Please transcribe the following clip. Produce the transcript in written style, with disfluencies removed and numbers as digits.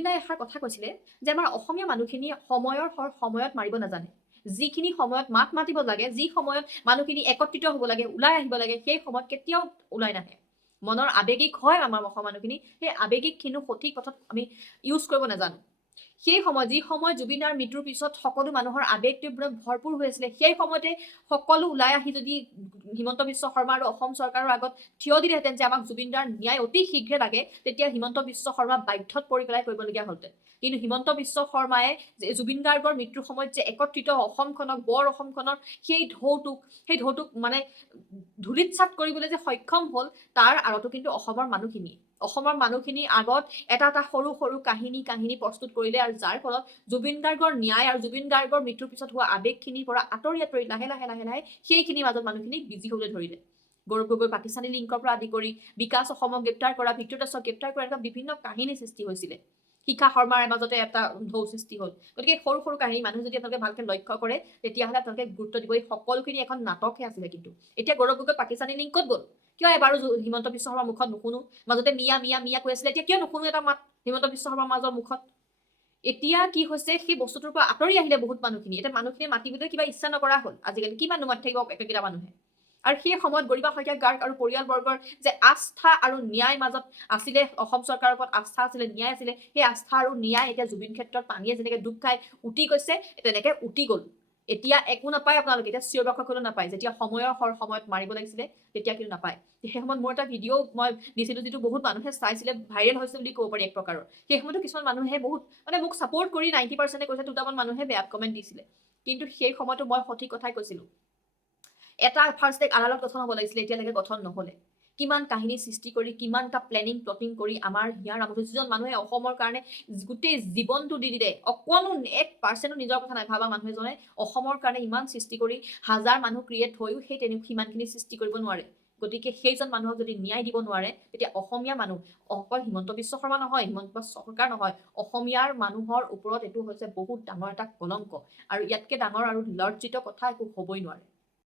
জুবিন দাই এষাৰ কথা কৈছিলে যে আমাৰ অসমীয়া মানুহখিনি সময়ত মাৰিব নাজানে। যিখিনি সময়ত মাত মাতিব লাগে, যি সময়ত মানুহখিনি একত্ৰিত হ'ব লাগে, ওলাই আহিব লাগে, সেই সময়ত কেতিয়াও ওলাই নাহে। মনৰ আৱেগিক হয় আমাৰ অসমৰ মানুহখিনি, সেই আৱেগিকখিনি সঠিক পথত আমি ইউজ কৰিব নাজানো। সেই সময় যি সময় জুবিন দাৰ মৃত্যুৰ পিছত সকলো মানুহৰ আৱেগটোৱে ভৰপূৰ হৈ আছিলে, সেই সময়তে সকলো ওলাই আহি যদি হিমন্ত বিশ্ব শৰ্মা আৰু অসম চৰকাৰৰ আগত থিয় দিলেহেঁতেন যে আমাক জুবিন দাৰ ন্যায় অতি শীঘ্ৰে লাগে, তেতিয়া হিমন্ত বিশ্ব শৰ্মা বাধ্যত পৰি পেলাই কৰিবলগীয়া হ'লহেঁতেন। কিন্তু হিমন্ত বিশ্ব শৰ্মাই জুবিন গাৰ্গৰ মৃত্যুৰ সময়ত যে একত্ৰিত অসমখনক, বৰ অসমখনৰ সেই ঢৌটোক মানে ধূলিত কৰিবলৈ যে সক্ষম হ'ল, তাৰ আঁৰতো কিন্তু অসমৰ মানুহখিনিৰ আগত এটা সৰু সৰু কাহিনী প্ৰস্তুত কৰিলে, আৰু যাৰ ফলত জুবিন গাৰ্গৰ ন্যায় আৰু জুবিন গাৰ্গৰ মৃত্যুৰ পিছত হোৱা আৱেগখিনিৰ পৰা আঁতৰি লাহে লাহে সেইখিনিৰ মাজত মানুহখিনি বিজি হ'বলৈ ধৰিলে। গৌৰৱ গগৈ পাকিস্তানী লিংকৰ পৰা আদি কৰি বিকাশ অসমক গ্ৰেপ্তাৰ কৰা, ভিক্টৰ দাসক গ্ৰেপ্তাৰ কৰা, এনেকুৱা বিভিন্ন কাহিনী সৃষ্টি হৈছিলে। শিখা শৰ্মাৰ মাজতে এটা ঢৌ সৃষ্টি হ'ল। গতিকে সৰু সৰু কাহিনী মানুহ যদি আপোনালোকে ভালকে লক্ষ্য কৰে, তেতিয়াহ'লে আপোনালোকে গুৰুত্ব দিব। এই সকলোখিনি এখন নাটকহে আছিলে। কিন্তু এতিয়া গৌৰৱ গগৈ পাকিস্তানী লিংক ক'ত গ'ল? কিয় এবাৰো হিমন্ত বিশ্ব শৰ্মাৰ মুখত নুশুনো? মাজতে মিয়া কৈ আছিলে, এতিয়া কিয় নুশুনো এটা মাত হিমন্ত বিশ্ব শৰ্মাৰ মাজৰ মুখত? এতিয়া কি হৈছে, সেই বস্তুটোৰ পৰা আঁতৰি আহিলে বহুত মানুহখিনি। এতিয়া মানুহখিনিয়ে মাতিবলৈ কিবা ইচ্ছা নকৰা হ'ল। আজিকালি কিমান মাতি থাকিব একেকেইটা মানুহে? আৰু সেই সময়ত গৰিমা শইকীয়া গাৰ্গ আৰু পৰিয়ালবৰ্গৰ যে আস্থা আৰু ন্যায় মাজত আছিলে, অসম চৰকাৰৰ ওপৰত আস্থা আছিলে, ন্যায় আছিলে, সেই আস্থা আৰু ন্যায় এতিয়া জুবিন ক্ষেত্ৰত পানীয়ে যেনেকে ডুব খাই উটি গৈছে, তেনেকে উটি গ'ল। এতিয়া একো নাপায় আপোনালোকে, এতিয়া চিঞৰ বাখৰ কৰিলেও নাপায়। যেতিয়া সময়ত মাৰিব লাগিছিলে, তেতিয়া কিন্তু নাপায়। সেই সময়ত মোৰ এটা ভিডিঅ' মই দিছিলোঁ, যিটো বহুত মানুহে চাইছিলে, ভাইৰেল হৈছে বুলি ক'ব পাৰি এক প্ৰকাৰৰ। সেই সময়তো কিছুমান মানুহে বহুত মোক ছাপোৰ্ট কৰি 90% কৈছে, দুটামান মানুহে বেয়া কমেণ্ট দিছিলে। কিন্তু সেই সময়তো মই সঠিক কথাই কৈছিলোঁ। এটা ফাৰ্ষ্ট আদালত গঠন হ'ব লাগিছিলে, এতিয়ালৈকে গঠন নহ'লে। কিমান কাহিনী সৃষ্টি কৰি, কিমানটা প্লেনিং কৰি আমাৰ হিয়াৰ আমঠু যিজন মানুহে অসমৰ কাৰণে গোটেই জীৱনটো দি দিলে, অকণো 1% নিজৰ কথা নাই ভাবা মানুহ এজনে অসমৰ কাৰণে ইমান সৃষ্টি কৰি হাজাৰ মানুহ ক্ৰিয়েট হৈও সেই সিমানখিনি সৃষ্টি কৰিব নোৱাৰে। গতিকে সেইজন মানুহক যদি ন্যায় দিব নোৱাৰে, তেতিয়া অসমীয়া মানুহ, অকল হিমন্ত বিশ্ব শৰ্মা নহয়, হিমন্ত চৰকাৰ নহয়, অসমীয়াৰ মানুহৰ ওপৰত এইটো হৈছে বহুত ডাঙৰ এটা কলংক। আৰু ইয়াতকে ডাঙৰ আৰু লজ্জিত কথা একো হ'বই নোৱাৰে।